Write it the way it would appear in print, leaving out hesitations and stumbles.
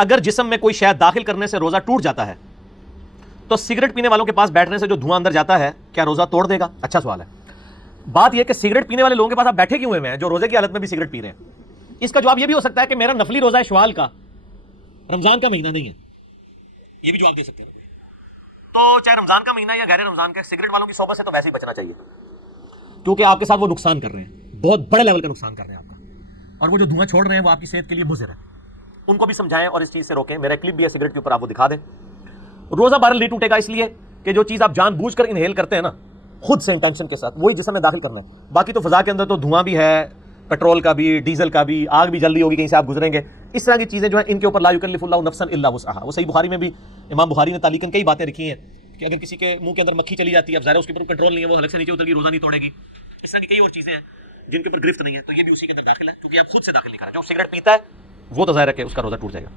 अगर जिस्म में कोई शय दाखिल करने से रोजा टूट जाता है तो सिगरेट पीने वालों के पास बैठने से जो धुआं अंदर जाता है क्या रोजा तोड़ देगा? अच्छा सवाल है। बात यह कि सिगरेट पीने वाले लोगों के पास आप बैठे क्यों हुए हैं जो रोजे की हालत में भी सिगरेट पी रहे हैं? इसका जवाब यह भी हो सकता है कि मेरा नफली रोजा है शवाल का, रमजान का महीना नहीं है। यह भी जवाब दे सकते हैं। तो चाहे रमजान का महीना या गैर रमजान का, सिगरेट वालों की सोबत से तो वैसे ही बचना चाहिए, क्योंकि आपके साथ वो नुकसान कर रहे हैं, बहुत बड़े लेवल का नुकसान कर रहे हैं आपका, और वो जो धुआं छोड़ रहे हैं वो आपकी सेहत के लिए मुज़िर है। उनको भी समझाएं और इस चीज से रोकें। मेरा क्लिप भी है सिगरेट के ऊपर, आप वो दिखा दें। रोजा बहरहाल नहीं टूटेगा इसलिए कि जो चीज आप जानबूझकर इनहेल करते हैं ना, खुद से इंटेंशन के साथ, वही जिस्म में दाखिल करना है। बाकी तो फजा के अंदर तो धुआं भी है, पेट्रोल का भी, डीजल का भी, आग भी जल्दी होगी कहीं से आप गुजरेंगे, इस तरह की चीजें जो है इनके ऊपर ला युकल्लिफुल्लाहु नफ्सन इल्ला वुसअहा। वो सही बुखारी में भी इमाम बुखारी ने तालीकन कई बातें लिखी हैं कि अगर किसी के मुंह के अंदर मक्खी चली जाती है, अब ज़ाहिर उसके ऊपर कंट्रोल नहीं है, वो हलक से नीचे उतरगी, रोजा नहीं तोड़ेगी। इस तरह की कई और चीजें हैं जिनके ऊपर गिरफ्त नहीं है, तो ये भी उसी के अंदर दाखिल है, क्योंकि आप खुद से दाखिल नहीं कर रहे। जो सिगरेट पीता है वो तो ज़ाहिर है कि उसका रोजा टूट जाएगा।